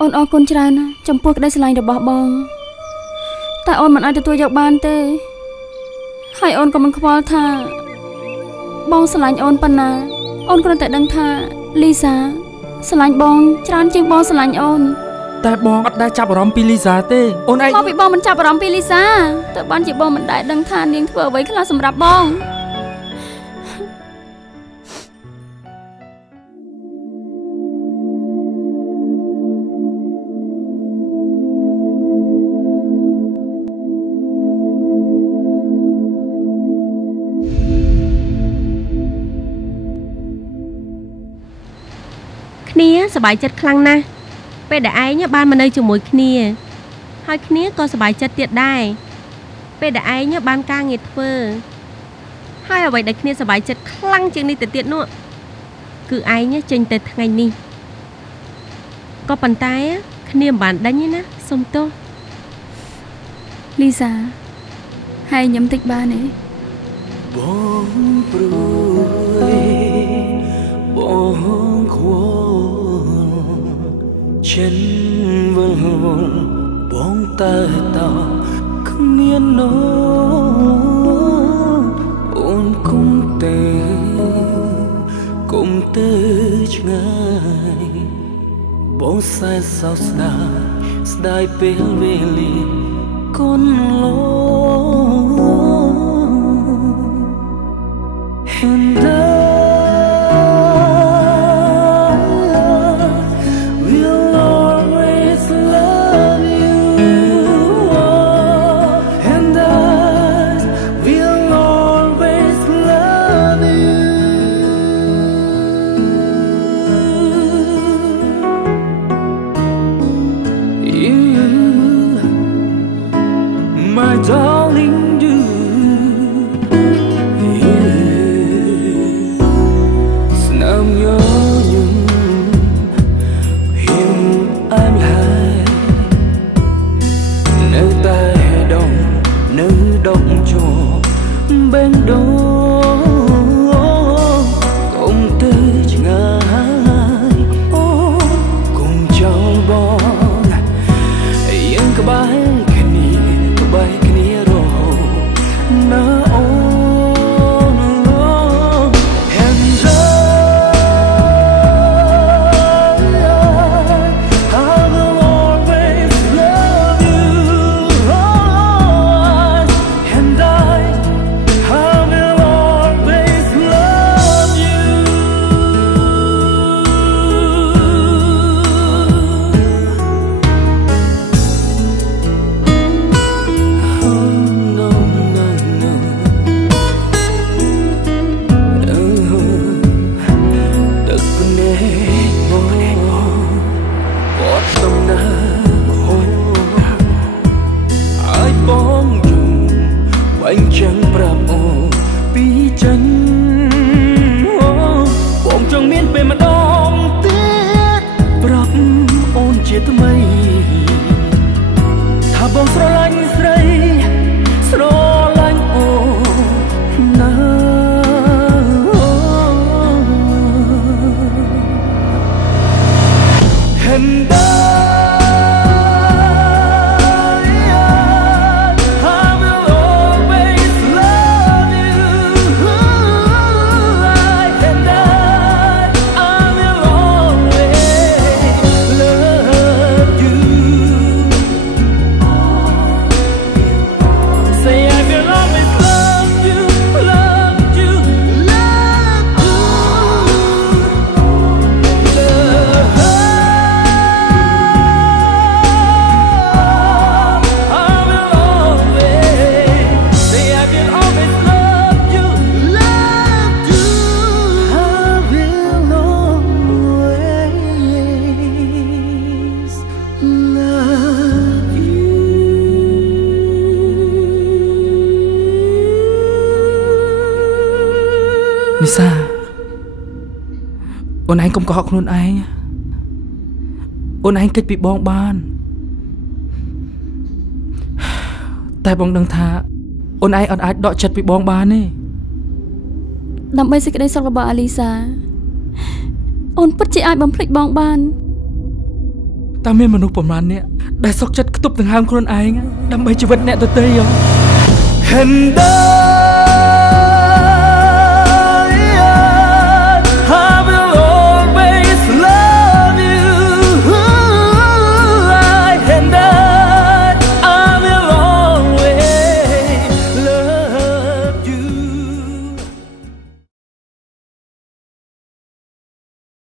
អូនអរគុណច្រើនណាស់ចំពោះក្តីស្រឡាញ់របស់បងតែអូនមិនអាចទទួលយកបានទេហើយអូនក៏មិនខ្វល់ថាបងស្រឡាញ់អូនប៉ុណ្ណាអូនគ្រាន់តែដឹងថាលីសាស្រឡាញ់បងច្រើនជាងបងស្រឡាញ់អូនតែបងអត់ដែលចាប់អារម្មណ៍ពីលីសាទេអូនឯងមកពីបងមិនចាប់អារម្មណ៍ពីលីសាតែបានជាបងមិនដែលដឹងថានាងធ្វើអ្វីខ្លះសម្រាប់បងគ្នាសប្បាយចិត្តខ្លាំងណាស់ពេលដែលឯងបានមកនៅជាមួយគ្នាហើយគ្នាក៏សប្បាយចិត្តទៀតដែរពេលដែលឯងបានការងារធ្វើហើយអ្វីដែលគ្នាសប្បាយចិត្តខ្លាំងជាងនេះទៅទៀតនោះគឺឯងចេញទៅថ្ងៃនេះក៏ប៉ុន្តែគ្នាមិនបានដេញទេណាសុំទោសលីសាហើយញ៉ាំតិចបានទេបងព្រួយបងខ្វល់ចិនវល់បងតែតគ្មាននោអូនគុំទៅឆ្ងាយបងសែសោកស្ដាយពេលវេលាកូនឡូAndនិសាអូនឯងកុំកុហកខ្លួនឯងអូនឯងគិតពីបងបានតែបងដឹងថាអូនឯងអត់អាចដកចិត្តពីបងបានទេដើម្បីសេចក្តីសុខរបស់អាលីសាអូនពិតជាអាចបំភ្លេចបងបាន តើមានមនុស្សប្រមាណអ្នកដែលសុខចិត្តខ្ទប់ដង្ហើមខ្លួនឯងដើម្បីជីវិតអ្នកដទៃហ៎ Hãy